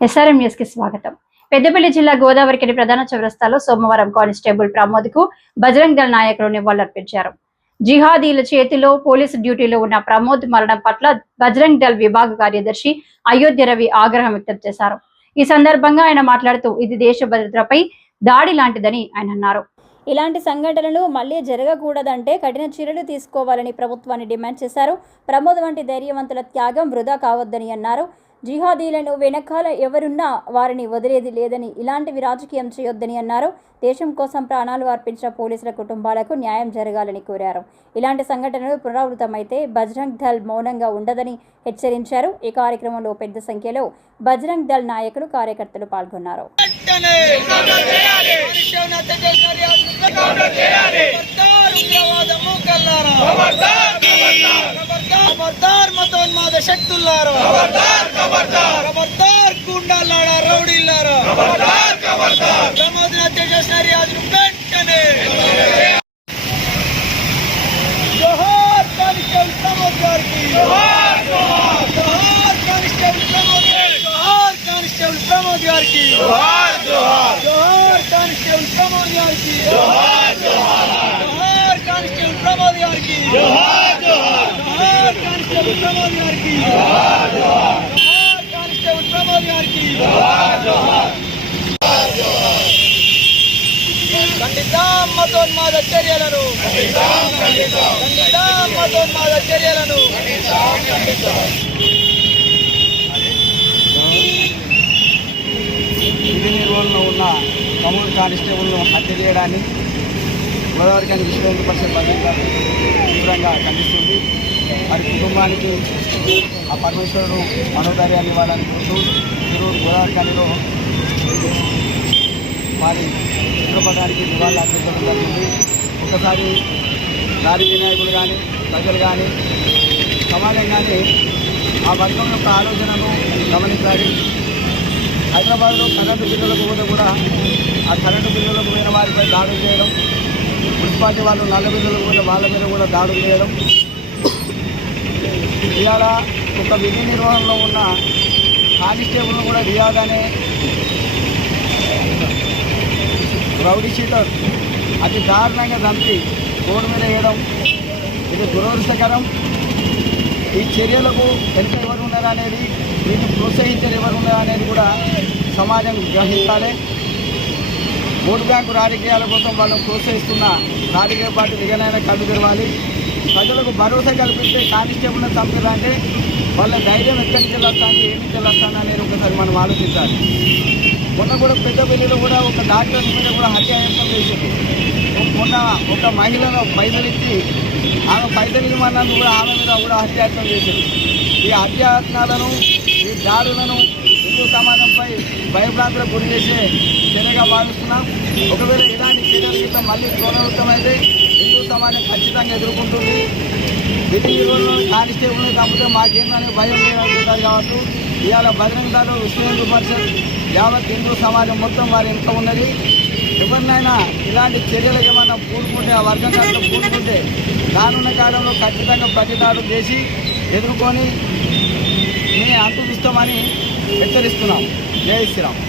SRM news కి స్వాగతం. పెద్దపల్లి జిల్లా గోదావరిఖని ప్రధాన చౌరస్తాలో సోమవారం కానిస్టేబుల్ ప్రమోద్ కు బజరంగ్ దళ్ నాయకులు నివాళులర్పించారు. జిహాదీల చేతిలో పోలీసు డ్యూటీలో ఉన్న ప్రమోద్ మరణం పట్ల బజరంగ్ దళ్ విభాగ కార్యదర్శి అయోధ్య రవి ఆగ్రహం వ్యక్తం చేశారు. ఈ సందర్భంగా ఆయన మాట్లాడుతూ ఇది దేశ భద్రతపై దాడి లాంటిదని ఆయన అన్నారు. ఇలాంటి సంఘటనలు మళ్లీ జరగకూడదంటే కఠిన చర్యలు తీసుకోవాలని ప్రభుత్వాన్ని డిమాండ్ చేశారు. ప్రమోద్ వంటి ధైర్యవంతుల త్యాగం వృధా కావద్దని అన్నారు. జిహాదీలను వెనకాల ఎవరున్నా వారిని వదిలేది లేదని, ఇలాంటివి రాజకీయం చేయొద్దని అన్నారు. దేశం కోసం ప్రాణాలు అర్పించిన పోలీసుల కుటుంబాలకు న్యాయం జరగాలని కోరారు. ఇలాంటి సంఘటనలు పునరావృతమైతే బజరంగ్ దళ్ మౌనంగా ఉండదని హెచ్చరించారు. ఈ కార్యక్రమంలో పెద్ద సంఖ్యలో బజరంగ్ దళ్ నాయకులు, కార్యకర్తలు పాల్గొన్నారు. శక్తులారా ఖబర్దార్ ఖబర్దార్ ఖబర్దార్ గుండాలారా రౌడీలారా ఖబర్దార్ ఖబర్దార్ ప్రమోద్ హత్య చేసిన రియాజ్ను వెంటనే జోహార్ కానిస్టేబుల్ ప్రమోద్ గారికి జోహార్ జోహార్ జోహార్ కానిస్టేబుల్ ప్రమోద్ జోహార్ కానిస్టేబుల్ ప్రమోద్ గారికి జోహార్ జోహార్ జోహార్ కానిస్టేబుల్ ప్రమోద్ గారికి జోహార్ జోహార్ జోహార్ కానిస్టేబుల్ ప్రమోద్ గారికి జోహార్ జోహార్ జోహార్ కానిస్టేబుల్ ప్రమోద్ గారికి జోహార్ జోహార్ జోహార్ కానిస్టేబుల్ ప్రమోద్ గారికి జోహార్ జోహార్ ఖండిద్దాం మతోన్మాద చర్యలను ఖండిద్దాం మతోన్మాద చర్యలను విధి నిర్వహణలో ఉన్న తమ్ముడు కానిస్టేబుల్ను హత్య చేయడాన్ని గోదావరిఖని విశ్వ హిందూ పరిషత్ భద్రత తీవ్రంగా ఖండిస్తుంది. వారి కుటుంబానికి ఆ పరమేశ్వరుడు మనోధైర్యాన్ని ఇవ్వాలని కోరుతూ ఈరోజు గోదావరిఖనిలో వారి చిత్రపటానికి నివాళులు అర్పించడం జరిగింది. ఒకసారి నారీ వినాయకులు కానీ, ప్రజలు కానీ, సమాజం కానీ ఆ వర్గం యొక్క ఆలోచనను గమనించాలి. హైదరాబాద్లో కరెంటు బిల్లులకు కూడా ఆ కరెంటు బిల్లులకు పోయిన వారిపై దాడులు చేయడం, మున్సిపాలిటీ వాళ్ళు నల్ల బిల్లులకు పోయిన వాళ్ళ మీద కూడా దాడులు చేయడం, ఇవాళ ఒక విధి నిర్వహణలో ఉన్న కానిస్టేబుల్ను కూడా రియాజ్ అనే రౌడీ షీటర్ అతి దారుణంగా చంపి రోడ్డు మీద వేయడం ఇది దురదృష్టకరం. ఈ చర్యలకు ఎంత ఎవరు ఉన్నారు అనేది, దీన్ని ప్రోత్సహించేది ఎవరు ఉన్నారు అనేది కూడా సమాజం గ్రహించాలి. ఓటు బ్యాంకు రాజకీయాల కోసం వాళ్ళని ప్రోత్సహిస్తున్న రాజకీయ పార్టీ దిగనైనా కళ్ళు తెరవాలి. ప్రజలకు భరోసా కల్పిస్తే కానిస్టేబుల్ని చంపాలంటే వాళ్ళ ధైర్యం ఎక్కడి నుంచి వస్తాను, ఏ నుంచి వస్తాను అనేది ఒకసారి మనం ఆలోచించాలి. మొన్న కూడా పెద్దపల్లిలో కూడా ఒక డాక్టర్ మీద కూడా హత్యాయత్నం చేసింది. మొన్న ఒక మహిళను పైసలు ఇచ్చి ఆమె పైసలు ఇవ్వమన్నందుకు కూడా ఆమె మీద కూడా హత్యాయత్నం చేసింది. ఈ హత్యాయత్నాలను, ఈ దాడులను హిందూ సమాజంపై భయభ్రాంతులకు గురి చేసే చర్యగా భావిస్తున్నాం. ఒకవేళ ఇలాంటి చర్యల కింద మళ్ళీ పునరావృతమైతే హిందూ సమాజం ఖచ్చితంగా ఎదుర్కొంటుంది. విధి నిర్వహణలో కానిస్టేబుల్ని చంపితే మాకేంటనే భయం లేదంటారు కాబట్టి ఇవాళ బజరంగ్ దళ్ విశ్వ హిందూ పరిషత్ యావత్ హిందూ సమాజం మొత్తం వారి ఎంత ఉన్నది. ఎవరినైనా ఇలాంటి చర్యలకు ఏమన్నా పూనుకుంటే, ఆ వర్గం దాంట్లో పూనుకుంటే రానున్న కాలంలో ఖచ్చితంగా ప్రతిదాడులు చేసి ఎదుర్కొని మేము అంతుమిస్తామని హెచ్చరిస్తున్నాం. జై శ్రీరామ్.